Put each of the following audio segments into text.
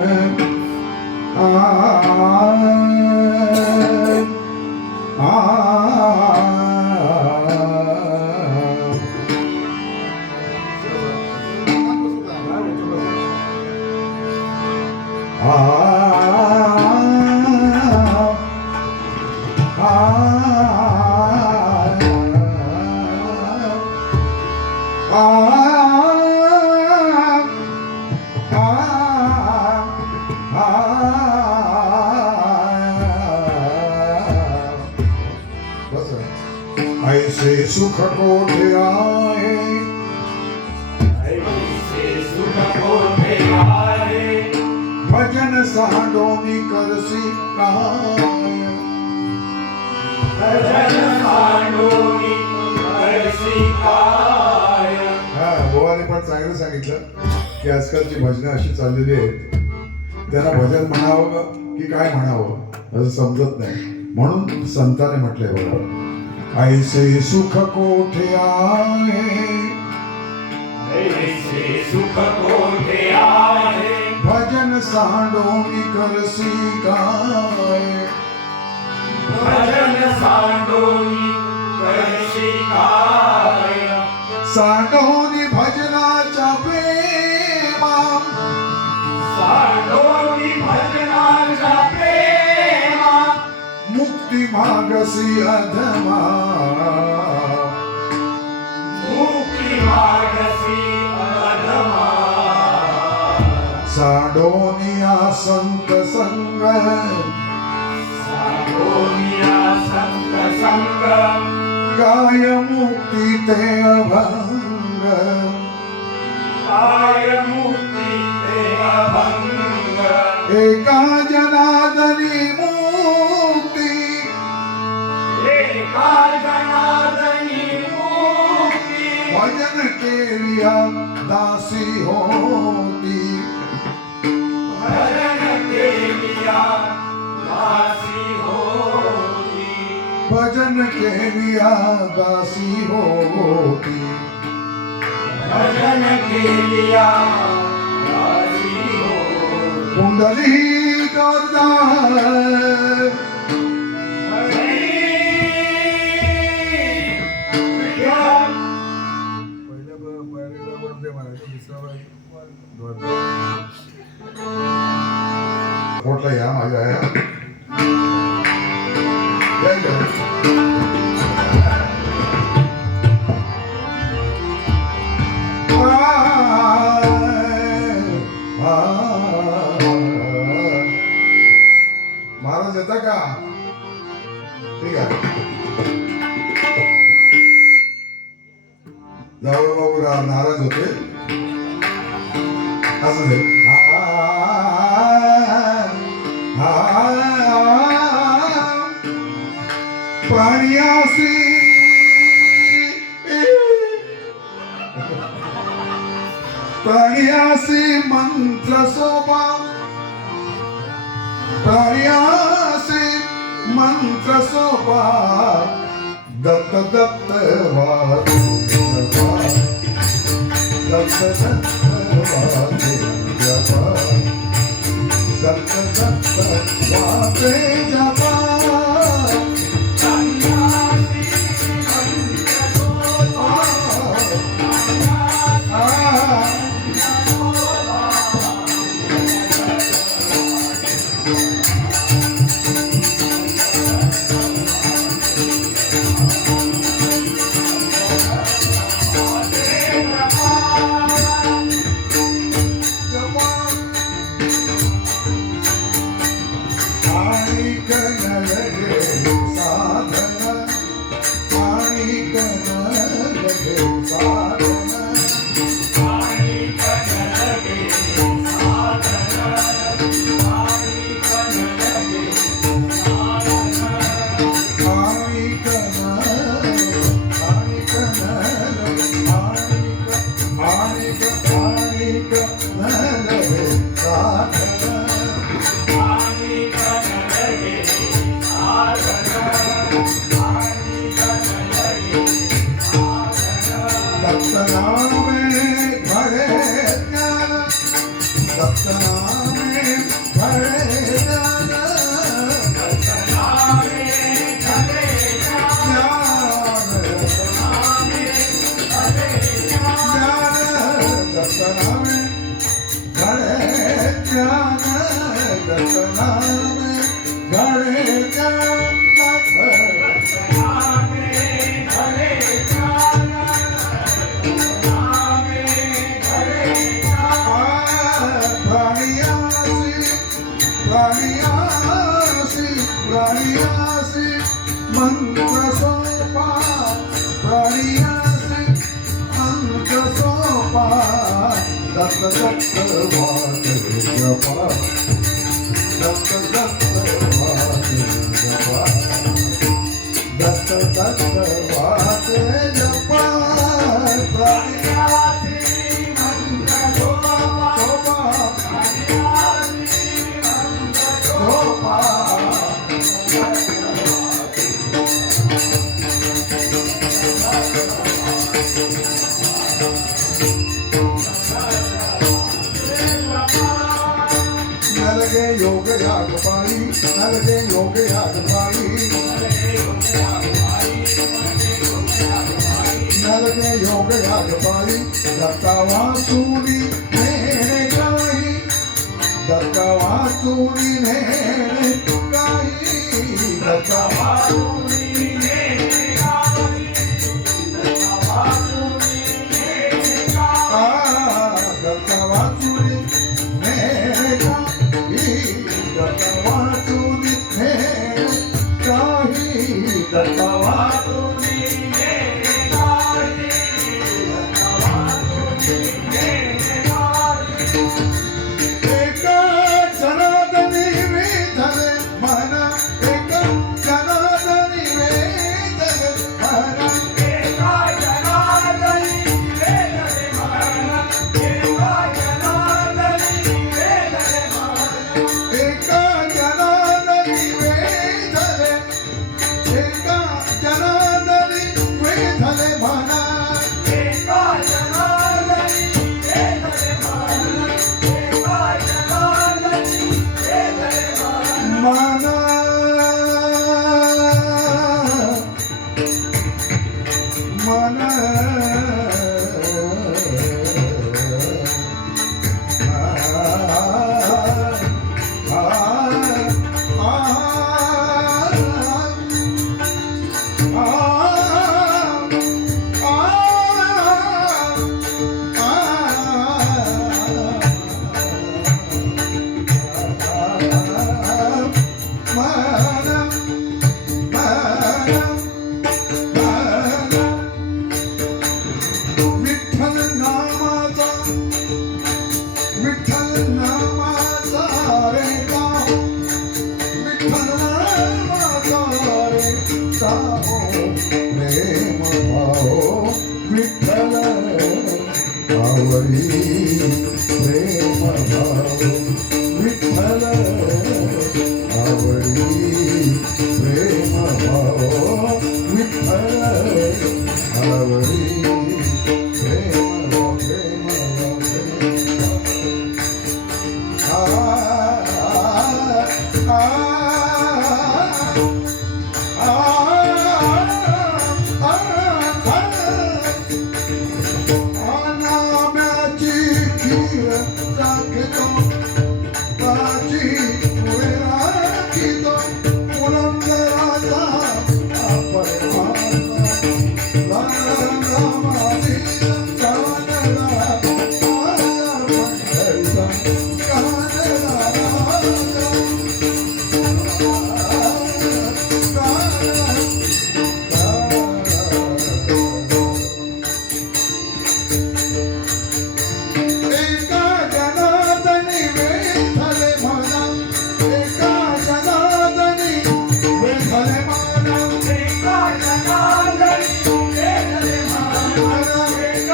Ah, ah, ah. भजन सांडोनी करसी काय करसी हा बोवाने पण चांगलं सांगितलं की आजकालची भजनं अशी चाललेली आहेत. त्यांना भजन म्हणावं की काय म्हणावं असं समजत नाही. म्हणून संताने म्हटलंय बरोबर ऐसे सुख कोठे आहे? सुख कोठे आए भजन सांडोनी करसी काय। भजन सांडोनी करसी काय सांडोनी भजनाच्या प्रेमा सांडोनी भजनाचा प्रेमा मुक्ती मागसी अधमा। मुक्ती मागसी સાડોનિયા સંત સંગ સાડોનિયા સંત સંગ ગાય મુક્તિ તે અભંગ ગાય મુક્તિ તે અભંગ એકા જનાદની મુક્તિ ભજન કેરિયા દાસી હો भजन केलिया दासी होती। भजन दासी होती। कुंडली ब- वंदे. कोटला या माझ्या जावळ बाबू रा- नाराज़ होते असं पाण्यासी मंत्र सोबा पाण्यासी मंत्र सोबा दत्त दत्त वादे Japa, wa Japa, ja. प्रणयासि प्रणयासि मन्त्रसोपा प्रणयासि मन्त्रसोपा Dutt Dutt वाजपा Dutt Dutt वाजपा Dutt Dutt वाजपा Pranaya लगे योग याग पाई न लगे योग याग पाई। न लगे योग याग पाई, दत्तावा सूरी नेहणे गाई। दत्तावा सूरी नेहणे गाई। दत्तावा सूरी न Amém.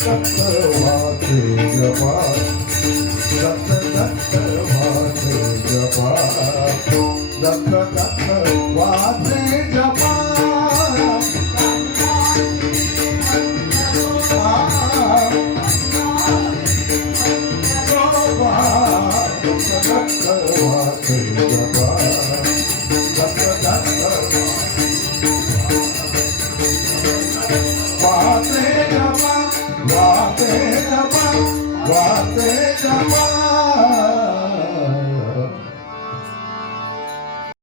दत्त वाचे जपा